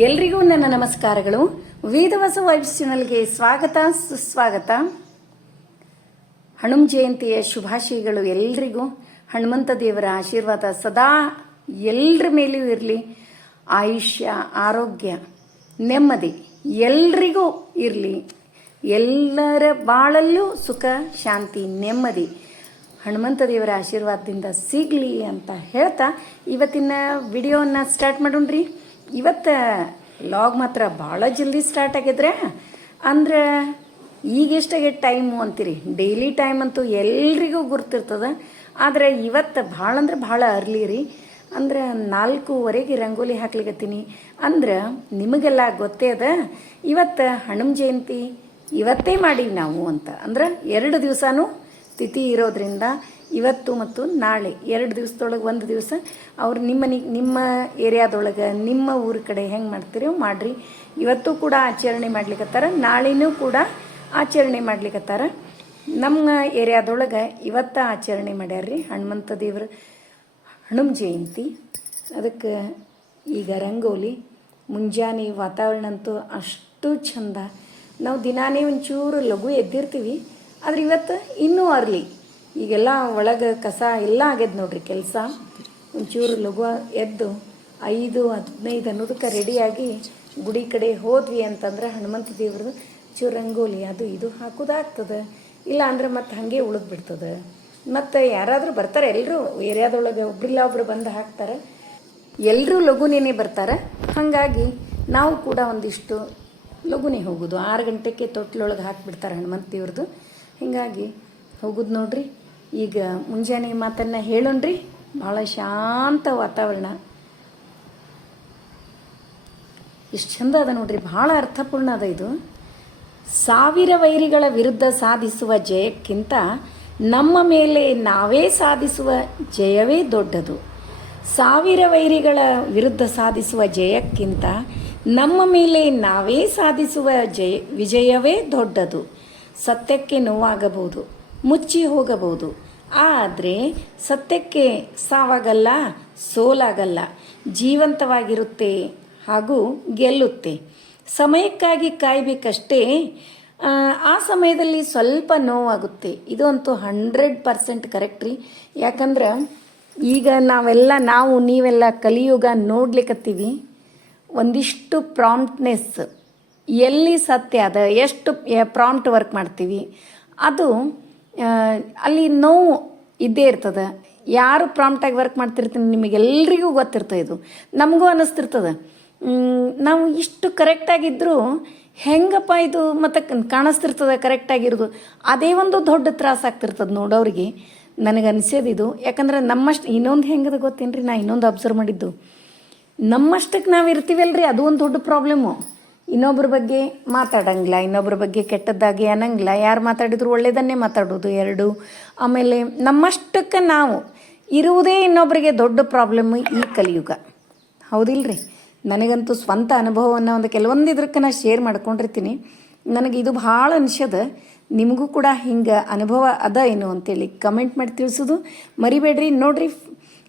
ಎಲ್ರಿಗೂ ನನ್ನ ನಮಸ್ಕಾರಗಳು. ವೇದವಾಸ ವೈಬ್ಸ್ ಚಾನಲ್ಗೆ ಸ್ವಾಗತ ಸುಸ್ವಾಗತ. ಹನುಮ ಜಯಂತಿಯ ಶುಭಾಶಯಗಳು ಎಲ್ರಿಗೂ. ಹನುಮಂತ ದೇವರ ಆಶೀರ್ವಾದ ಸದಾ ಎಲ್ಲರ ಮೇಲೂ ಇರಲಿ. ಆಯುಷ್ಯ, ಆರೋಗ್ಯ, ನೆಮ್ಮದಿ ಎಲ್ರಿಗೂ ಇರಲಿ. ಎಲ್ಲರ ಬಾಳಲ್ಲೂ ಸುಖ, ಶಾಂತಿ, ನೆಮ್ಮದಿ ಹನುಮಂತ ದೇವರ ಆಶೀರ್ವಾದದಿಂದ ಸಿಗಲಿ ಅಂತ ಹೇಳ್ತಾ ಇವತ್ತಿನ ವಿಡಿಯೋನ ಸ್ಟಾರ್ಟ್ ಮಾಡೋಣ್ರಿ. ಇವತ್ತು ಲಾಗ್ ಮಾತ್ರ ಭಾಳ ಜಲ್ದಿ ಸ್ಟಾರ್ಟ್ ಆಗಿದ್ರೆ ಅಂದ್ರೆ ಈಗ ಎಷ್ಟಾಗೈತೆ ಟೈಮು ಅಂತೀರಿ. ಡೈಲಿ ಟೈಮ್ ಅಂತೂ ಎಲ್ರಿಗೂ ಗುರ್ತಿರ್ತದೆ. ಆದರೆ ಇವತ್ತು ಭಾಳ ಅಂದ್ರೆ ಭಾಳ ಅರ್ಲಿ ರೀ. ಅಂದ್ರೆ 4:15 ರಂಗೋಲಿ ಹಾಕ್ಲಿಕತ್ತೀನಿ. ಅಂದ್ರೆ ನಿಮಗೆಲ್ಲ ಗೊತ್ತೇ ಅದ ಇವತ್ತು ಹನುಮ ಜಯಂತಿ ಇವತ್ತೇ ಮಾಡೀವಿ ನಾವು ಅಂತ. ಅಂದ್ರೆ 2 ದಿವಸನೂ ತಿಥಿ ಇರೋದ್ರಿಂದ ಇವತ್ತು ಮತ್ತು ನಾಳೆ 2 ದಿವಸದೊಳಗೆ 1 ದಿವಸ ಅವ್ರು ನಿಮ್ಮ ಏರಿಯಾದೊಳಗೆ ನಿಮ್ಮ ಊರ ಕಡೆ ಹೆಂಗೆ ಮಾಡ್ತೀರೋ ಮಾಡಿರಿ. ಇವತ್ತು ಕೂಡ ಆಚರಣೆ ಮಾಡ್ಲಿಕ್ಕತ್ತಾರ, ನಾಳೆನೂ ಕೂಡ ಆಚರಣೆ ಮಾಡ್ಲಿಕ್ಕತ್ತಾರ. ನಮ್ಮ ಏರಿಯಾದೊಳಗೆ ಇವತ್ತು ಆಚರಣೆ ಮಾಡ್ಯಾರ್ರಿ ಹನುಮಂತ ದೇವ್ರ ಹನುಮ ಜಯಂತಿ. ಅದಕ್ಕೆ ಈಗ ರಂಗೋಲಿ ಮುಂಜಾನೆ ವಾತಾವರಣ ಅಂತೂ ಅಷ್ಟು ಚಂದ. ನಾವು ದಿನಾನೇ ಒಂಚೂರು ಲಘು ಎದ್ದಿರ್ತೀವಿ, ಆದರೆ ಇವತ್ತು ಇನ್ನೂ ಅರ್ಲಿ. ಈಗೆಲ್ಲ ಒಳಗೆ ಕಸ ಎಲ್ಲ ಆಗ್ಯದ ನೋಡ್ರಿ ಕೆಲಸ. ಒಂಚೂರು ಲಘು ಎದ್ದು 5:15 ಅನ್ನೋದಕ್ಕೆ ರೆಡಿಯಾಗಿ ಗುಡಿ ಕಡೆ ಹೋದ್ವಿ ಅಂತಂದ್ರೆ ಹನುಮಂತ ದೇವ್ರದ್ದು ಚೂರು ರಂಗೋಲಿ ಅದು ಇದು ಹಾಕೋದಾಗ್ತದೆ. ಇಲ್ಲ ಅಂದ್ರೆ ಮತ್ತೆ ಹಾಗೆ ಉಳಿದು ಬಿಡ್ತದೆ. ಮತ್ತು ಯಾರಾದರೂ ಬರ್ತಾರೆ, ಎಲ್ಲರೂ ಏರಿಯಾದೊಳಗೆ ಒಬ್ರಿಲ್ಲ ಒಬ್ರು ಬಂದು ಹಾಕ್ತಾರೆ. ಎಲ್ಲರೂ ಲಘುನೇ ಬರ್ತಾರೆ. ಹಾಗಾಗಿ ನಾವು ಕೂಡ ಒಂದಿಷ್ಟು ಲಘುನೇ ಹೋಗೋದು. 6 ಗಂಟೆಗೆ ತೊಟ್ಲೊಳಗೆ ಹಾಕಿಬಿಡ್ತಾರೆ ಹನುಮಂತ ದೇವ್ರದ್ದು. ಹೀಗಾಗಿ ಹೋಗೋದು ನೋಡ್ರಿ. ಈಗ ಮುಂಜಾನೆ ಮಾತನ್ನು ಹೇಳೋಣ್ರಿ. ಭಾಳ ಶಾಂತ ವಾತಾವರಣ, ಎಷ್ಟು ಚಂದ ಅದ ನೋಡ್ರಿ, ಭಾಳ ಅರ್ಥಪೂರ್ಣ ಅದ ಇದು. 1000 ವೈರಿಗಳ ವಿರುದ್ಧ ಸಾಧಿಸುವ ಜಯಕ್ಕಿಂತ ನಮ್ಮ ಮೇಲೆ ನಾವೇ ಸಾಧಿಸುವ ಜಯವೇ ದೊಡ್ಡದು. 1000 ವೈರಿಗಳ ವಿರುದ್ಧ ಸಾಧಿಸುವ ಜಯಕ್ಕಿಂತ ನಮ್ಮ ಮೇಲೆ ನಾವೇ ಸಾಧಿಸುವ ವಿಜಯವೇ ದೊಡ್ಡದು. ಸತ್ಯಕ್ಕೆ ನೋವಾಗಬಹುದು, ಮುಚ್ಚಿ ಹೋಗಬಹುದು, ಆದರೆ ಸತ್ಯಕ್ಕೆ ಸಾವಾಗಲ್ಲ, ಸೋಲಾಗಲ್ಲ, ಜೀವಂತವಾಗಿರುತ್ತೆ ಹಾಗೂ ಗೆಲ್ಲುತ್ತೆ. ಸಮಯಕ್ಕಾಗಿ ಕಾಯಬೇಕಷ್ಟೇ. ಆ ಸಮಯದಲ್ಲಿ ಸ್ವಲ್ಪ ನೋವಾಗುತ್ತೆ. ಇದು ಅಂತೂ 100% ಕರೆಕ್ಟ್ ರೀ. ಯಾಕಂದ್ರೆ ಈಗ ನಾವು ನೀವೆಲ್ಲ ಕಲಿಯುಗ ನೋಡ್ಲಿಕ್ಕತ್ತೀವಿ. ಒಂದಿಷ್ಟು ಪ್ರಾಂಪ್ಟ್ನೆಸ್, ಎಲ್ಲಿ ಸತ್ಯ ಅದ, ಎಷ್ಟು ಪ್ರಾಂಪ್ಟ್ ವರ್ಕ್ ಮಾಡ್ತೀವಿ, ಅದು ಅಲ್ಲಿ ನೋವು ಇದ್ದೇ ಇರ್ತದೆ. ಯಾರು ಪ್ರಾಂಪ್ಟಾಗಿ ವರ್ಕ್ ಮಾಡ್ತಿರ್ತೀನಿ ನಿಮಗೆಲ್ರಿಗೂ ಗೊತ್ತಿರ್ತದೆ. ಇದು ನಮಗೂ ಅನ್ನಿಸ್ತಿರ್ತದೆ, ನಾವು ಇಷ್ಟು ಕರೆಕ್ಟಾಗಿದ್ದರೂ ಹೆಂಗಪ್ಪ ಇದು ಮತ್ತು ಕಾಣಿಸ್ತಿರ್ತದೆ ಕರೆಕ್ಟಾಗಿರೋದು. ಅದೇ ಒಂದು ದೊಡ್ಡ ತ್ರಾಸ ಆಗ್ತಿರ್ತದೆ ನೋಡೋರಿಗೆ. ನನಗೆ ಅನಿಸೋದಿದು. ಯಾಕಂದ್ರೆ ನಮ್ಮಷ್ಟು ಇನ್ನೊಂದು ಹೆಂಗದ ಗೊತ್ತೇನ್ರಿ, ನಾ ಇನ್ನೊಂದು ಅಬ್ಸರ್ವ್ ಮಾಡಿದ್ದು, ನಮ್ಮಷ್ಟಕ್ಕೆ ನಾವು ಇರ್ತೀವಲ್ರಿ, ಅದು ಒಂದು ದೊಡ್ಡ ಪ್ರಾಬ್ಲಮ್ಮು. ಇನ್ನೊಬ್ಬರ ಬಗ್ಗೆ ಮಾತಾಡಂಗಿಲ್ಲ, ಇನ್ನೊಬ್ಬರ ಬಗ್ಗೆ ಕೆಟ್ಟದ್ದಾಗಿ ಅನ್ನಂಗಿಲ್ಲ. ಯಾರು ಮಾತಾಡಿದ್ರು ಒಳ್ಳೆಯದನ್ನೇ ಮಾತಾಡೋದು 2. ಆಮೇಲೆ ನಮ್ಮಷ್ಟಕ್ಕೆ ನಾವು ಇರುವುದೇ ಇನ್ನೊಬ್ಬರಿಗೆ ದೊಡ್ಡ ಪ್ರಾಬ್ಲಮ್ಮು ಈ ಕಲಿಯುಗ. ಹೌದಿಲ್ರಿ? ನನಗಂತೂ ಸ್ವಂತ ಅನುಭವವನ್ನು ಕೆಲವೊಂದು ಇದಕ್ಕೆ ನಾನು ಶೇರ್ ಮಾಡ್ಕೊಂಡಿರ್ತೀನಿ. ನನಗೆ ಇದು ಭಾಳ ಅನಿಸದ. ನಿಮಗೂ ಕೂಡ ಹಿಂಗೆ ಅನುಭವ ಅದ ಏನು ಅಂತೇಳಿ ಕಮೆಂಟ್ ಮಾಡಿ ತಿಳಿಸೋದು ಮರಿಬೇಡ್ರಿ. ನೋಡಿರಿ,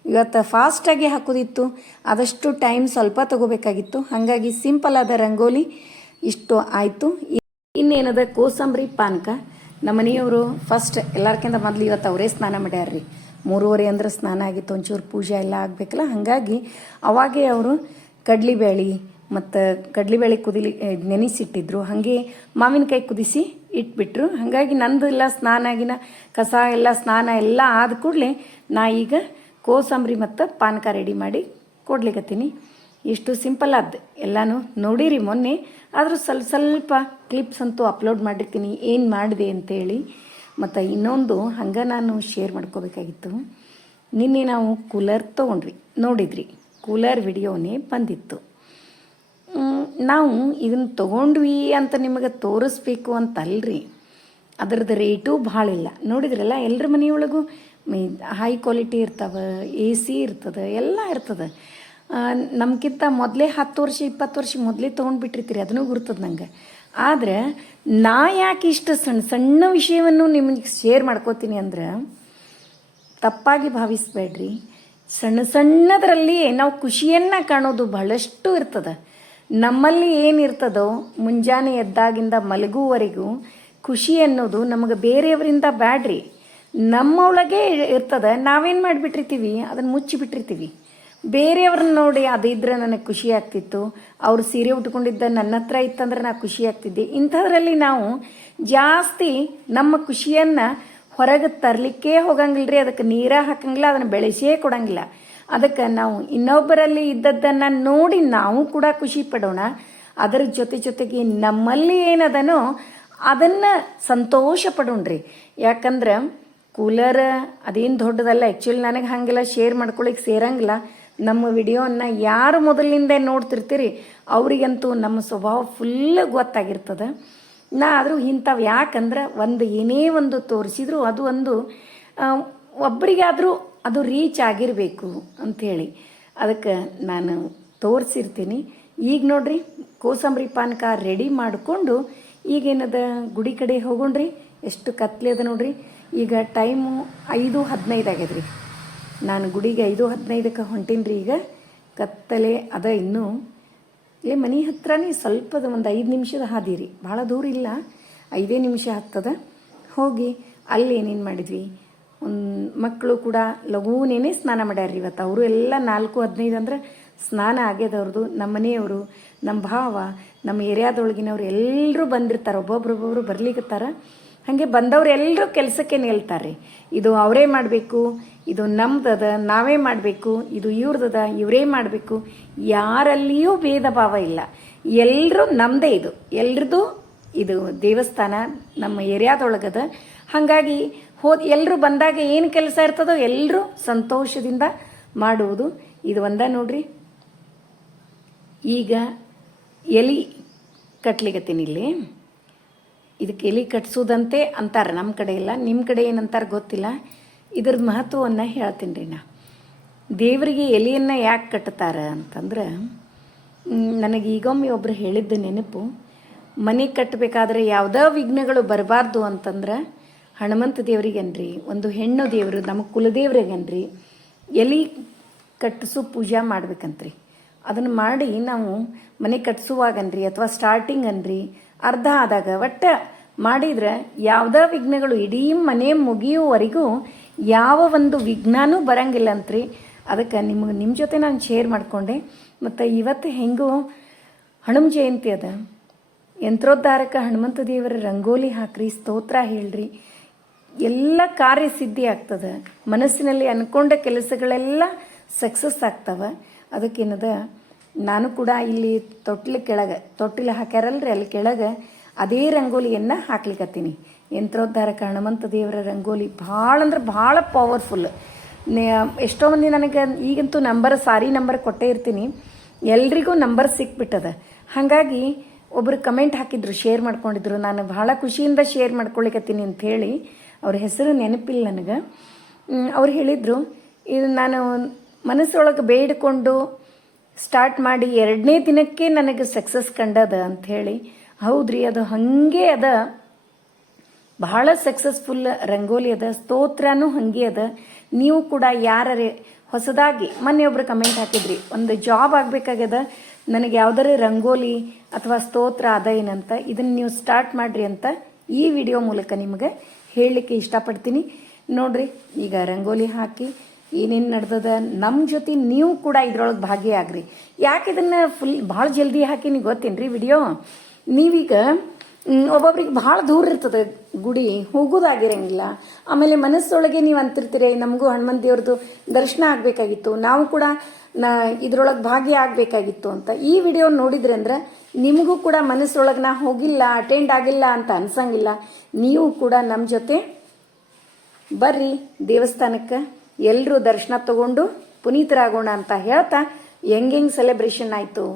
ಇವತ್ತು ಫಾಸ್ಟಾಗಿ ಹಾಕೋದಿತ್ತು, ಆದಷ್ಟು ಟೈಮ್ ಸ್ವಲ್ಪ ತಗೋಬೇಕಾಗಿತ್ತು. ಹಾಗಾಗಿ ಸಿಂಪಲ್ ಆದ ರಂಗೋಲಿ ಇಷ್ಟು ಆಯಿತು. ಇನ್ನೇನದ ಕೋಸಂಬರಿ ಪಾನಕ. ನಮ್ಮ ಮನೆಯವರು ಫಸ್ಟ್ ಎಲ್ಲರ್ಕಿಂತ ಮೊದಲು ಇವತ್ತು ಅವರೇ ಸ್ನಾನ ಮಾಡ್ಯಾರ್ರಿ. 3:30 ಅಂದ್ರೆ ಸ್ನಾನ ಆಗಿತ್ತು. ಒಂಚೂರು ಪೂಜೆ ಎಲ್ಲ ಆಗಬೇಕಲ್ಲ, ಹಾಗಾಗಿ ಅವಾಗೇ ಅವರು ಕಡ್ಲಿಬೇಳೆ ಮತ್ತು ಕಡ್ಲಿಬೇಳೆ ನೆನೆಸಿಟ್ಟಿದ್ರು. ಹಾಗೆ ಮಾವಿನಕಾಯಿ ಕುದಿಸಿ ಇಟ್ಬಿಟ್ರು. ಹಾಗಾಗಿ ನಂದು ಎಲ್ಲ ಸ್ನಾನ ಕಸ ಎಲ್ಲ ಸ್ನಾನ ಎಲ್ಲ ಆದ ಕೂಡಲೇ ನಾ ಈಗ ಕೋಸಂಬರಿ ಮತ್ತು ಪಾನಕ ರೆಡಿ ಮಾಡಿ ಕೊಡ್ಲಿಕ್ಕತ್ತೀನಿ. ಇಷ್ಟು ಸಿಂಪಲ್ ಆದ ಎಲ್ಲನೂ ನೋಡಿರಿ ಮೊನ್ನೆ. ಆದರೂ ಸ್ವಲ್ಪ ಕ್ಲಿಪ್ಸ್ ಅಂತೂ ಅಪ್ಲೋಡ್ ಮಾಡಿರ್ತೀನಿ ಏನು ಮಾಡಿದೆ ಅಂತೇಳಿ. ಮತ್ತು ಇನ್ನೊಂದು ಹಂಗೆ ನಾನು ಶೇರ್ ಮಾಡ್ಕೋಬೇಕಾಗಿತ್ತು. ನಿನ್ನೆ ನಾವು ಕೂಲರ್ ತೊಗೊಂಡ್ವಿ, ನೋಡಿದ್ರಿ, ಕೂಲರ್ ವಿಡಿಯೋನೇ ಬಂದಿತ್ತು. ನಾವು ಇದನ್ನು ತೊಗೊಂಡ್ವಿ ಅಂತ ನಿಮಗೆ ತೋರಿಸ್ಬೇಕು ಅಂತಲ್ರಿ, ಅದರದ್ದು ರೇಟು ಭಾಳ ಇಲ್ಲ. ನೋಡಿದ್ರಲ್ಲ, ಎಲ್ಲರ ಮನೆಯೊಳಗೂ ಹೈ ಕ್ವಾಲಿಟಿ ಇರ್ತಾವೆ, AC ಇರ್ತದೆ, ಎಲ್ಲ ಇರ್ತದೆ. ನಮ್ಗಿಂತ ಮೊದಲೇ 10 ವರ್ಷ 20 ವರ್ಷ ಮೊದಲೇ ತೊಗೊಂಡ್ಬಿಟ್ಟಿರ್ತೀರಿ, ಅದನ್ನೂ ಗುರ್ತದೆ ನಂಗೆ. ಆದರೆ ನಾ ಯಾಕೆ ಇಷ್ಟು ಸಣ್ಣ ವಿಷಯವನ್ನು ನಿಮಗೆ ಶೇರ್ ಮಾಡ್ಕೋತೀನಿ ಅಂದ್ರೆ, ತಪ್ಪಾಗಿ ಭಾವಿಸ್ಬೇಡ್ರಿ. ಸಣ್ಣದರಲ್ಲಿ ನಾವು ಖುಷಿಯನ್ನು ಕಾಣೋದು ಬಹಳಷ್ಟು ಇರ್ತದೆ. ನಮ್ಮಲ್ಲಿ ಏನಿರ್ತದೋ ಮುಂಜಾನೆ ಎದ್ದಾಗಿಂದ ಮಲಗುವವರೆಗೂ ಖುಷಿ ಅನ್ನೋದು ನಮಗೆ ಬೇರೆಯವರಿಂದ ಬ್ಯಾಡ್ರಿ, ನಮ್ಮೊಳಗೆ ಇರ್ತದೆ. ನಾವೇನು ಮಾಡಿಬಿಟ್ಟಿರ್ತೀವಿ, ಅದನ್ನು ಮುಚ್ಚಿಬಿಟ್ಟಿರ್ತೀವಿ. ಬೇರೆಯವ್ರನ್ನ ನೋಡಿ ಅದಿದ್ರೆ ನನಗೆ ಖುಷಿ ಆಗ್ತಿತ್ತು, ಅವ್ರು ಸೀರೆ ಉಟ್ಕೊಂಡಿದ್ದ ನನ್ನ ಹತ್ರ ಇತ್ತಂದ್ರೆ ನಾ ಖುಷಿ ಆಗ್ತಿದ್ದೆ. ಇಂಥದ್ರಲ್ಲಿ ನಾವು ಜಾಸ್ತಿ ನಮ್ಮ ಖುಷಿಯನ್ನು ಹೊರಗೆ ತರಲಿಕ್ಕೆ ಹೋಗಂಗಿಲ್ಲ ರೀ. ಅದಕ್ಕೆ ನೀರ ಹಾಕಂಗಿಲ್ಲ, ಅದನ್ನು ಬೆಳೆಸಿಯೇ ಕೊಡಂಗಿಲ್ಲ. ಅದಕ್ಕೆ ನಾವು ಇನ್ನೊಬ್ಬರಲ್ಲಿ ಇದ್ದದ್ದನ್ನು ನೋಡಿ ನಾವು ಕೂಡ ಖುಷಿ ಪಡೋಣ. ಅದರ ಜೊತೆಗೆ ನಮ್ಮಲ್ಲಿ ಏನದನೋ ಅದನ್ನು ಸಂತೋಷ ಪಡೋಣ್ರಿ. ಯಾಕಂದ್ರೆ ಕೂಲರ್ ಅದೇನು ದೊಡ್ಡದಲ್ಲ. ಆ್ಯಕ್ಚುಲಿ ನನಗೆ ಹಾಗೆಲ್ಲ ಶೇರ್ ಮಾಡ್ಕೊಳ್ಳಿಕ್ಕೆ ಸೇರಂಗಿಲ್ಲ. ನಮ್ಮ ವಿಡಿಯೋನ ಯಾರು ಮೊದಲಿನಿಂದ ನೋಡ್ತಿರ್ತೀರಿ ಅವರಿಗಂತೂ ನಮ್ಮ ಸ್ವಭಾವ ಫುಲ್ ಗೊತ್ತಾಗಿರ್ತದೆ. ನಾ ಆದರೂ ಇಂಥವು ಯಾಕಂದ್ರೆ ಏನೇ ಒಂದು ತೋರಿಸಿದ್ರು ಅದು ಒಂದು ಒಬ್ಬರಿಗಾದರೂ ಅದು ರೀಚ್ ಆಗಿರಬೇಕು ಅಂಥೇಳಿ ಅದಕ್ಕೆ ನಾನು ತೋರಿಸಿರ್ತೀನಿ. ಈಗ ನೋಡ್ರಿ ಕೋಸಂಬರಿ ಪಾನಕ ರೆಡಿ ಮಾಡಿಕೊಂಡು ಈಗೇನದ ಗುಡಿ ಕಡೆ ಹೋಗೋಣ್ರಿ. ಎಷ್ಟು ಕತ್ಲೆ ಅದ ನೋಡ್ರಿ. ಈಗ ಟೈಮು 5:15 ಆಗ್ಯದ್ರಿ. ನಾನು ಗುಡಿಗೆ 5:15ಕ್ಕೆ ಹೊಂಟೀನಿ ರೀ. ಈಗ ಕತ್ತಲೆ ಅದ ಇನ್ನೂ ಇಲ್ಲೇ ಮನೆ ಹತ್ರನೇ ಸ್ವಲ್ಪದ ಒಂದು 5 ನಿಮಿಷದ ಹಾದಿರಿ, ಭಾಳ ದೂರ ಇಲ್ಲ, 5 ನಿಮಿಷ ಆಗ್ತದ. ಹೋಗಿ ಅಲ್ಲಿ ಏನೇನು ಮಾಡಿದ್ವಿ, ಮಕ್ಕಳು ಕೂಡ ಲಘೂನೇನೆ ಸ್ನಾನ ಮಾಡ್ಯಾರ್ರಿ ಇವತ್ತು. ಅವರು ಎಲ್ಲ 4:15 ಅಂದ್ರೆ ಸ್ನಾನ ಆಗ್ಯದವ್ರದ್ದು. ನಮ್ಮ ಮನೆಯವರು, ನಮ್ಮ ಭಾವ, ನಮ್ಮ ಏರಿಯಾದೊಳಗಿನವ್ರು ಎಲ್ಲರೂ ಬಂದಿರ್ತಾರೆ. ಒಬ್ಬೊಬ್ರೊಬ್ಬೊಬ್ರು ಬರ್ಲಿಕ್ಕತ್ತಾರ. ಹಾಗೆ ಬಂದವ್ರು ಎಲ್ಲರೂ ಕೆಲಸಕ್ಕೆ ನಿಲ್ತಾರೆ. ಇದು ಅವರೇ ಮಾಡಬೇಕು, ಇದು ನಮ್ದದ ನಾವೇ ಮಾಡಬೇಕು, ಇದು ಇವ್ರದದ ಇವರೇ ಮಾಡಬೇಕು, ಯಾರಲ್ಲಿಯೂ ಭೇದ ಭಾವ ಇಲ್ಲ. ಎಲ್ಲರೂ ನಮ್ಮದೇ, ಇದು ಎಲ್ರದ್ದು. ಇದು ದೇವಸ್ಥಾನ ನಮ್ಮ ಏರಿಯಾದೊಳಗದ. ಹಾಗಾಗಿ ಎಲ್ಲರೂ ಬಂದಾಗ ಏನು ಕೆಲಸ ಇರ್ತದೋ ಎಲ್ಲರೂ ಸಂತೋಷದಿಂದ ಮಾಡುವುದು. ಇದು ಒಂದ ನೋಡ್ರಿ. ಈಗ ಎಲೆ ಕಟ್ಲಿಗತ್ತೀನಿ ಇಲ್ಲಿ. ಇದಕ್ಕೆ ಎಲೆ ಕಟ್ಸೋದಂತೆ ಅಂತಾರೆ ನಮ್ಮ ಕಡೆ ಇಲ್ಲ, ನಿಮ್ಮ ಕಡೆ ಏನಂತಾರೆ ಗೊತ್ತಿಲ್ಲ. ಇದ್ರ ಮಹತ್ವವನ್ನು ಹೇಳ್ತೀನಿ ರೀ. ನಾ ದೇವರಿಗೆ ಎಲೆಯನ್ನು ಯಾಕೆ ಕಟ್ತಾರೆ ಅಂತಂದ್ರೆ, ನನಗೆ ಈಗೊಮ್ಮೆ ಒಬ್ಬರು ಹೇಳಿದ್ದ ನೆನಪು. ಮನೆ ಕಟ್ಟಬೇಕಾದ್ರೆ ಯಾವುದೇ ವಿಘ್ನಗಳು ಬರಬಾರ್ದು ಅಂತಂದ್ರೆ ಹನುಮಂತ ದೇವ್ರಿಗನ್ರಿ, ಒಂದು ಹೆಣ್ಣು ದೇವರು ನಮ್ಮ ಕುಲದೇವ್ರಿಗನ್ರಿ ಎಲೆ ಕಟ್ಟಿಸು ಪೂಜಾ ಮಾಡ್ಬೇಕಂತ್ರಿ. ಅದನ್ನು ಮಾಡಿ ನಾವು ಮನೆ ಕಟ್ಸುವಾಗನ್ರಿ ಅಥವಾ ಸ್ಟಾರ್ಟಿಂಗ್ ಅನ್ರಿ ಅರ್ಧ ಆದಾಗ ಒಟ್ಟ ಮಾಡಿದ್ರೆ ಯಾವುದೇ ವಿಘ್ನಗಳು ಇಡೀ ಮನೆ ಮುಗಿಯುವವರೆಗೂ ಯಾವ ಒಂದು ವಿಘ್ನನೂ ಬರಂಗಿಲ್ಲ ಅಂತ್ರಿ. ಅದಕ್ಕೆ ನಿಮ್ಮ ಜೊತೆ ನಾನು ಶೇರ್ ಮಾಡಿಕೊಂಡೆ. ಮತ್ತು ಇವತ್ತು ಹೆಂಗೂ ಹನುಮ ಜಯಂತಿ ಅದ. ಯಂತ್ರೋದ್ಧಾರಕ ಹನುಮಂತ ದೇವರ ರಂಗೋಲಿ ಹಾಕ್ರಿ, ಸ್ತೋತ್ರ ಹೇಳ್ರಿ, ಎಲ್ಲ ಕಾರ್ಯ ಸಿದ್ಧಿ ಆಗ್ತದೆ. ಮನಸ್ಸಿನಲ್ಲಿ ಅನ್ಕೊಂಡ ಕೆಲಸಗಳೆಲ್ಲ ಸಕ್ಸಸ್ ಆಗ್ತವೆ. ಅದಕ್ಕೇನದ ನಾನು ಕೂಡ ಇಲ್ಲಿ ತೊಟ್ಟಿಲು ಹಾಕ್ಯಾರಲ್ರಿ, ಅಲ್ಲಿ ಕೆಳಗೆ ಅದೇ ರಂಗೋಲಿಯನ್ನು ಹಾಕ್ಲಿಕ್ಕತ್ತೀನಿ. ಯಂತ್ರೋದ್ಧಾರಕ ಹನುಮಂತ ದೇವರ ರಂಗೋಲಿ ಭಾಳ ಅಂದ್ರೆ ಭಾಳ ಪವರ್ಫುಲ್. ಎಷ್ಟೋ ಮಂದಿ ನನಗೆ ಈಗಂತೂ ಸಾರಿ ನಂಬರ್ ಕೊಟ್ಟೇ ಇರ್ತೀನಿ, ಎಲ್ರಿಗೂ ನಂಬರ್ ಸಿಕ್ಬಿಟ್ಟದ. ಹಾಗಾಗಿ ಒಬ್ಬರು ಕಮೆಂಟ್ ಹಾಕಿದ್ರು, ಶೇರ್ ಮಾಡ್ಕೊಂಡಿದ್ರು. ನಾನು ಭಾಳ ಖುಷಿಯಿಂದ ಶೇರ್ ಮಾಡ್ಕೊಳಿಕತ್ತೀನಿ ಅಂಥೇಳಿ. ಅವ್ರ ಹೆಸರು ನೆನಪಿಲ್ಲ ನನಗೆ. ಅವ್ರು ಹೇಳಿದರು, ಇದು ನಾನು ಮನಸ್ಸೊಳಗೆ ಬೇಡಿಕೊಂಡು ಸ್ಟಾರ್ಟ್ ಮಾಡಿ 2ನೇ ದಿನಕ್ಕೆ ನನಗೆ ಸಕ್ಸಸ್ ಕಂಡದ ಅಂಥೇಳಿ. ಹೌದ್ರಿ, ಅದು ಹಾಗೆ ಅದ. ಬಹಳ ಸಕ್ಸಸ್ಫುಲ್ ರಂಗೋಲಿ ಅದ, ಸ್ತೋತ್ರನೂ ಹಾಗೆ ಅದ. ನೀವು ಕೂಡ ಯಾರೇ ಹೊಸದಾಗಿ ಮೊನ್ನೆ ಒಬ್ರು ಕಮೆಂಟ್ ಹಾಕಿದ್ರಿ, ಒಂದು ಜಾಬ್ ಆಗಬೇಕಾಗ್ಯದ, ನನಗೆ ಯಾವುದಾರ ರಂಗೋಲಿ ಅಥವಾ ಸ್ತೋತ್ರ ಅದ ಏನಂತ, ಇದನ್ನು ನೀವು ಸ್ಟಾರ್ಟ್ ಮಾಡಿರಿ ಅಂತ ಈ ವಿಡಿಯೋ ಮೂಲಕ ನಿಮಗೆ ಹೇಳಲಿಕ್ಕೆ ಇಷ್ಟಪಡ್ತೀನಿ. ನೋಡ್ರಿ, ಈಗ ರಂಗೋಲಿ ಹಾಕಿ ಏನೇನು ನಡೆದದ ನಮ್ಮ ಜೊತೆ ನೀವು ಕೂಡ ಇದ್ರೊಳಗೆ ಭಾಗಿಯಾಗ್ರಿ. ಯಾಕೆ ಇದನ್ನು ಭಾಳ ಜಲ್ದಿ ಹಾಕಿನಿ ಗೊತ್ತೇನ್ರಿ ವಿಡಿಯೋ? ನೀವೀಗ ಒಬ್ಬೊಬ್ರಿಗೆ ಭಾಳ ದೂರ ಇರ್ತದೆ ಗುಡಿ, ಹೋಗೋದಾಗಿರಂಗಿಲ್ಲ. ಆಮೇಲೆ ಮನಸ್ಸೊಳಗೆ ನೀವು ಅಂತಿರ್ತೀರಿ, ನಮಗೂ ಹನುಮಂತ ದೇವ್ರದ್ದು ದರ್ಶನ ಆಗಬೇಕಾಗಿತ್ತು, ನಾವು ಕೂಡ ಇದ್ರೊಳಗೆ ಭಾಗಿಯಾಗಬೇಕಾಗಿತ್ತು ಅಂತ. ಈ ವಿಡಿಯೋ ನೋಡಿದ್ರೆ ಅಂದ್ರೆ ನಿಮಗೂ ಕೂಡ ಮನಸ್ಸೊಳಗೆ ನಾ ಹೋಗಿಲ್ಲ, ಅಟೆಂಡ್ ಆಗಿಲ್ಲ ಅಂತ ಅನ್ಸಂಗಿಲ್ಲ. ನೀವು ಕೂಡ ನಮ್ಮ ಜೊತೆ ಬರ್ರಿ ದೇವಸ್ಥಾನಕ್ಕೆ, ಎಲ್ಲರೂ ದರ್ಶನ ತಗೊಂಡು ಪುನೀತರಾಗೋಣ ಅಂತ ಹೇಳ್ತಾ, ಹೆಂಗೆ ಸೆಲೆಬ್ರೇಷನ್ ಆಯಿತು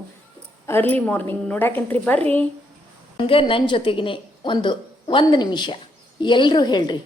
ಅರ್ಲಿ ಮಾರ್ನಿಂಗ್ ನೋಡಾಕಂತ್ರಿ. ಬರ್ರಿ ಹಂಗೆ ನನ್ನ ಜೊತೆಗಿನೇ ಒಂದು ನಿಮಿಷ ಎಲ್ಲರೂ ಹೇಳ್ರಿ,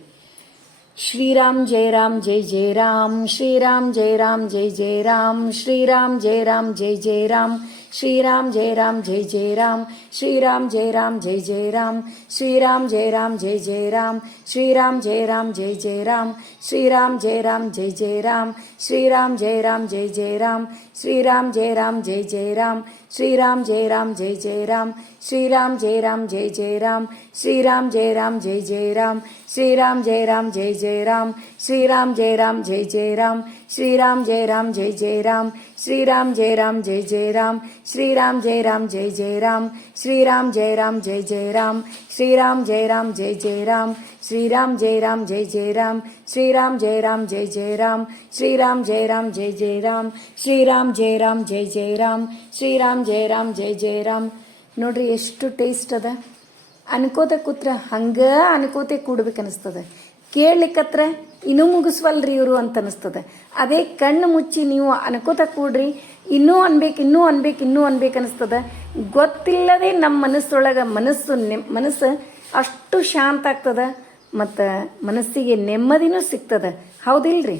ಶ್ರೀರಾಮ್ ಜಯ ರಾಮ್ ಜೈ ಜಯ ರಾಮ್, ಶ್ರೀರಾಮ್ ಜಯ ರಾಮ್ ಜೈ ಜಯ ರಾಮ್, ಶ್ರೀರಾಮ್ ಜಯ ರಾಮ್ ಜೈ ಜಯ ರಾಮ್, ಶ್ರೀರಾಮ್ ಜಯ ರಾಮ್ ಜೈ ಜಯ ರಾಮ್, ಶ್ರೀರಾಮ್ ಜಯ ರಾಮ್ ಜೈ ಜಯ ರಾಮ್, ಶ್ರೀರಾಮ್ ಜಯ ರಾಮ್ ಜೈ ಜಯ ರಾಮ್, ಶ್ರೀರಾಮ್ ಜಯ ರಾಮ್ ಜೈ ಜಯ ರಾಮ್, ಶ್ರೀರಾಮ್ ಜಯ ರಾಮ್ ಜೈ ಜಯ ರಾಮ್, ಶ್ರೀರಾಮ್ ಜಯ ರಾಮ್ ಜೈ ಜಯ ರಾಮ್, ಶ್ರೀರಾಮ್ ಜಯ ರಾಮ್ ಜೈ ಜಯ ರಾಮ್, ಶ್ರೀರಾಮ್ ಜಯ ರಾಮ್ ಜಯ ಜಯ ರಾಮ್ ಶ್ರೀರಾಮ್ ಜಯ ರಾಮ್ ಜಯ ಜಯ ರಾಮ್ ಶ್ರೀರಾಮ್ ಜಯ ರಾಮ್ ಜಯ ಜಯ ರಾಮ್ ಶ್ರೀರಾಮ್ ಜಯ ರಾಮ್ ಜಯ ಜಯ ರಾಮ್ ಶ್ರೀರಾಮ್ ಜಯ ರಾಮ್ ಜಯ ಜಯ ರಾಮ್ ಶ್ರೀರಾಮ್ ಜಯ ರಾಮ್ ಜಯ ಜಯ ರಾಮ್ ಶ್ರೀರಾಮ್ ಜಯ ರಾಮ್ ಜಯ ಜಯ ರಾಮ್ ಶ್ರೀರಾಮ್ ಜಯ ರಾಮ್ ಜಯ ಜಯ ರಾಮ್ ಶ್ರೀರಾಮ್ ಜಯ ರಾಮ್ ಜಯ ಜಯ ರಾಮ್ ಶ್ರೀರಾಮ್ ಜಯ ರಾಮ್ ಜಯ ಜಯ ರಾಮ್ ಶ್ರೀರಾಮ್ ಜಯ ರಾಮ್ ಜಯ ಜಯ ರಾಮ್ ಶ್ರೀರಾಮ್ ಜಯ ರಾಮ್ ಜಯ ಜಯ ರಾಮ್ ಶ್ರೀರಾಮ್ ಜಯ ರಾಮ್ ಜಯ ಜಯ ರಾಮ್ ಶ್ರೀರಾಮ್ ಜಯ ರಾಮ್ ಜಯ ಜಯ ರಾಮ್ ಶ್ರೀರಾಮ್ ಜಯ ರಾಮ್ ಜಯ ಜಯ ರಾಮ್. ನೋಡ್ರಿ ಎಷ್ಟು ಟೇಸ್ಟ್ ಅದ. ಅನ್ಕೋತ ಕೂತ್ರ ಹಂಗೆ ಅನ್ಕೋತೆ ಕೂಡ್ಬೇಕು ಅನಿಸ್ತದೆ. ಕೇಳಲಿಕ್ಕತ್ರ ಇನ್ನೂ ಮುಗಿಸ್ವಲ್ರಿ ಇವರು ಅಂತ ಅನಿಸ್ತದೆ. ಅದೇ ಕಣ್ಣು ಮುಚ್ಚಿ ನೀವು ಅನ್ಕೋತ ಕೂಡ್ರಿ ಇನ್ನೂ ಅನ್ಬೇಕು ಅನಿಸ್ತದೆ. ಗೊತ್ತಿಲ್ಲದೆ ನಮ್ಮ ಮನಸ್ಸೊಳಗೆ ಮನಸ್ಸು ಅಷ್ಟು ಶಾಂತ ಆಗ್ತದೆ ಮತ್ತು ಮನಸ್ಸಿಗೆ ನೆಮ್ಮದಿನೂ ಸಿಗ್ತದೆ. ಹೌದಿಲ್ರಿ?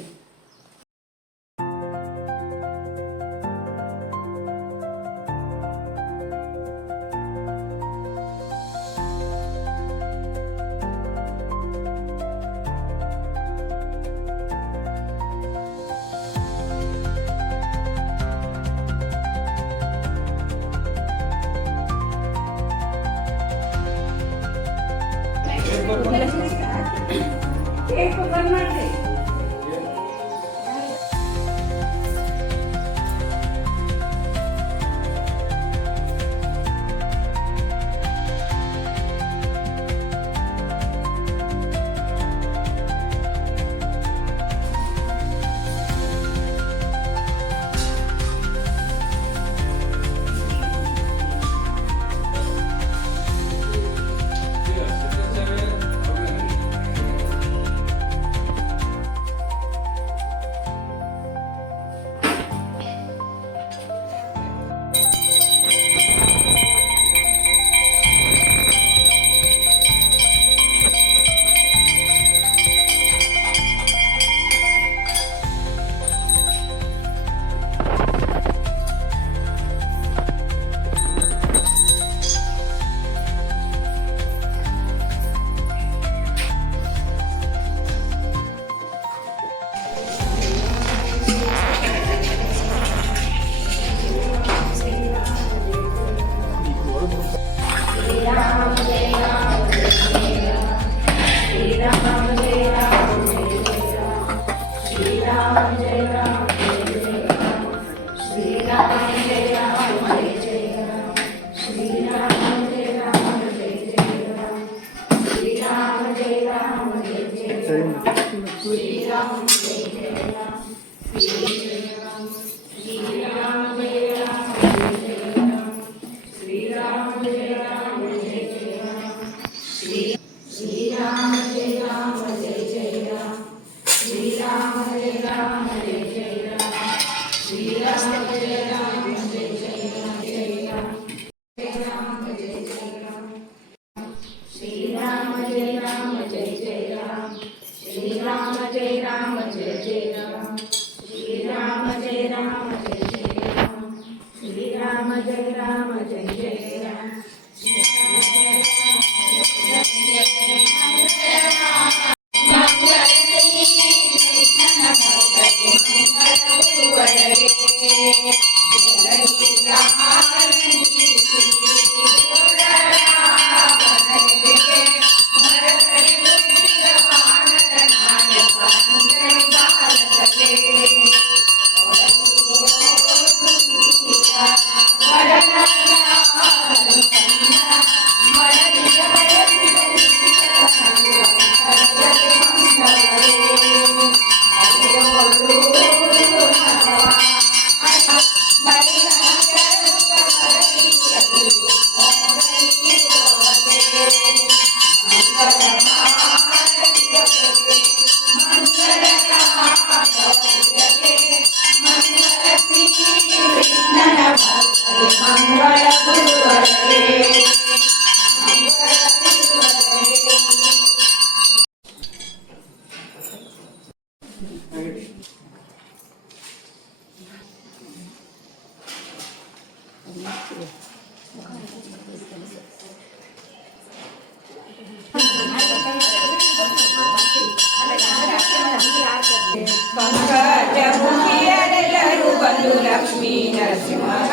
ಪಂಕಜ ಮುಖಿಯರೆಲ್ಲರೂ ಬಂದು ಲಕ್ಷ್ಮೀ ನರಸಿಂಹ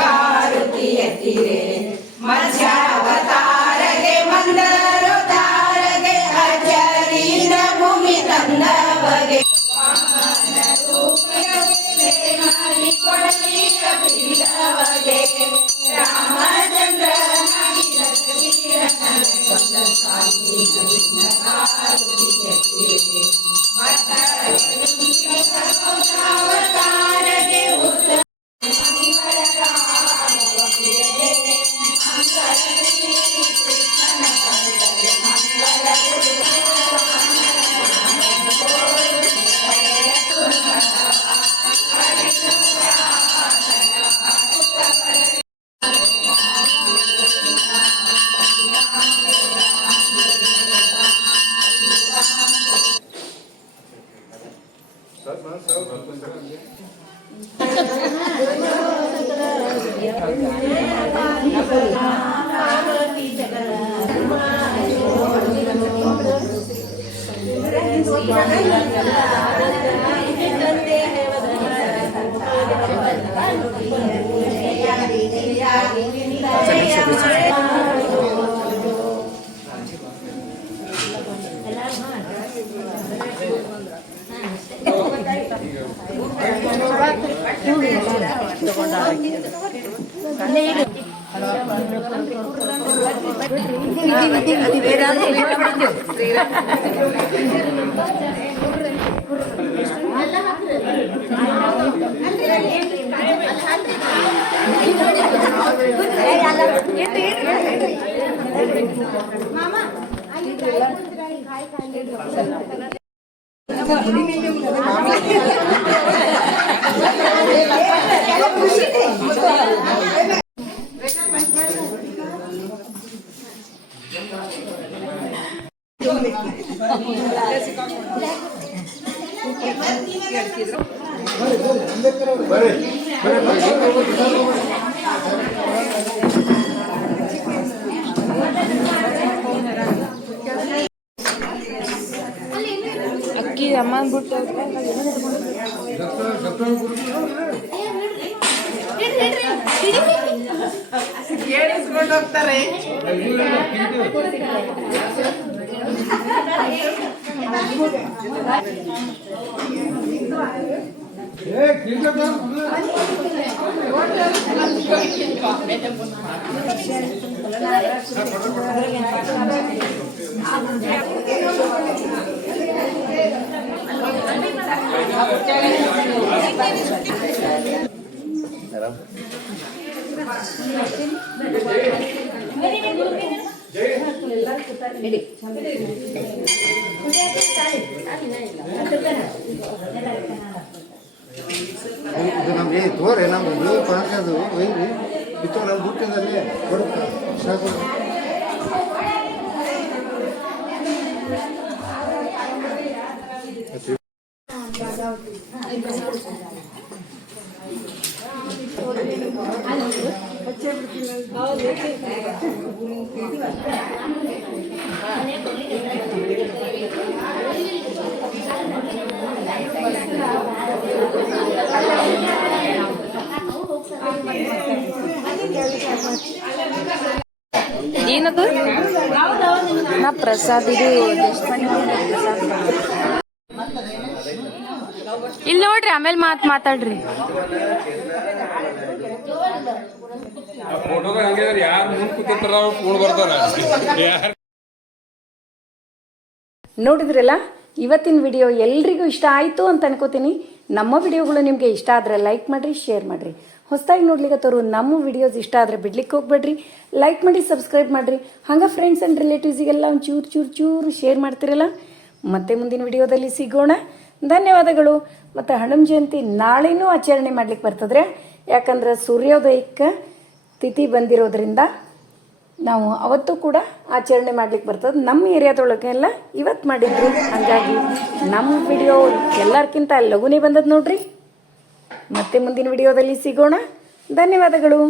ನದಿಯ ತೀರೆ ಮತ್ಸ್ಯಾವತಾರಗೆ ಮಂದರೋ ತಾರಗೆ ಅಜರೀನ ಭೂಮಿ ತಂದವಗೆ ರಾಮಚಂದ್ರ ಅಕ್ಕಿ ಅಮ್ಮ ಬಿಟ್ಟು ಕೇಳಿಸ್ಕೊಂಡು ಹೋಗ್ತಾರೆ. ಇದು ನಮ್ಗೆ ತೋರೆ ನಮ್ಗೆ ನೀವು ಪಾಕದು ಒಯ್ರಿ ಬಿತ್ತು ನಮ್ಮ ಬುಟ್ಟಿದಲ್ಲಿ ಕೊಡುತ್ತೆ ಸಾಕು. ಏನದು ನಾ ಪ್ರಸಾದ್ ಇದು ಇಲ್ಲಿ ನೋಡ್ರಿ ಆಮೇಲೆ ಮಾತಾಡ್ರಿ. ನೋಡಿದ್ರಲ್ಲ, ಇವತ್ತಿನ ವಿಡಿಯೋ ಎಲ್ರಿಗೂ ಇಷ್ಟ ಆಯಿತು ಅಂತ ಅನ್ಕೋತೀನಿ. ನಮ್ಮ ವಿಡಿಯೋಗಳು ನಿಮಗೆ ಇಷ್ಟ ಆದರೆ ಲೈಕ್ ಮಾಡಿರಿ, ಶೇರ್ ಮಾಡಿರಿ. ಹೊಸದಾಗಿ ನೋಡ್ಲಿಕ್ಕತ್ತವರು ನಮ್ಮ ವಿಡಿಯೋಸ್ ಇಷ್ಟ ಆದರೆ ಬಿಡ್ಲಿಕ್ಕೆ ಹೋಗ್ಬೇಡ್ರಿ. ಲೈಕ್ ಮಾಡಿ, ಸಬ್ಸ್ಕ್ರೈಬ್ ಮಾಡಿರಿ. ಹಂಗೆ ಫ್ರೆಂಡ್ಸ್ ಆ್ಯಂಡ್ ರಿಲೇಟಿವ್ಸಿಗೆಲ್ಲ ಒಂದು ಚೂರು ಶೇರ್ ಮಾಡ್ತಿರಲ್ಲ. ಮತ್ತೆ ಮುಂದಿನ ವಿಡಿಯೋದಲ್ಲಿ ಸಿಗೋಣ. ಧನ್ಯವಾದಗಳು. ಮತ್ತು ಹನುಮ ಜಯಂತಿ ನಾಳೆನೂ ಆಚರಣೆ ಮಾಡ್ಲಿಕ್ಕೆ ಬರ್ತದ್ರೆ, ಯಾಕಂದ್ರೆ ಸೂರ್ಯೋದಯಕ್ಕೆ ತಿಥಿ ಬಂದಿರೋದ್ರಿಂದ ನಾವು ಅವತ್ತು ಕೂಡ ಆಚರಣೆ ಮಾಡ್ಲಿಕ್ಕೆ ಬರ್ತದೆ. ನಮ್ಮ ಏರಿಯಾದೊಳಗೆಲ್ಲ ಇವತ್ತು ಮಾಡಿದ್ರು, ಹಾಗಾಗಿ ನಮ್ಮ ವಿಡಿಯೋ ಎಲ್ಲರಿಗಿಂತ ಲಘುನೇ ಬಂದದ್ದು ನೋಡ್ರಿ. ಮತ್ತೆ ಮುಂದಿನ ವಿಡಿಯೋದಲ್ಲಿ ಸಿಗೋಣ. ಧನ್ಯವಾದಗಳು.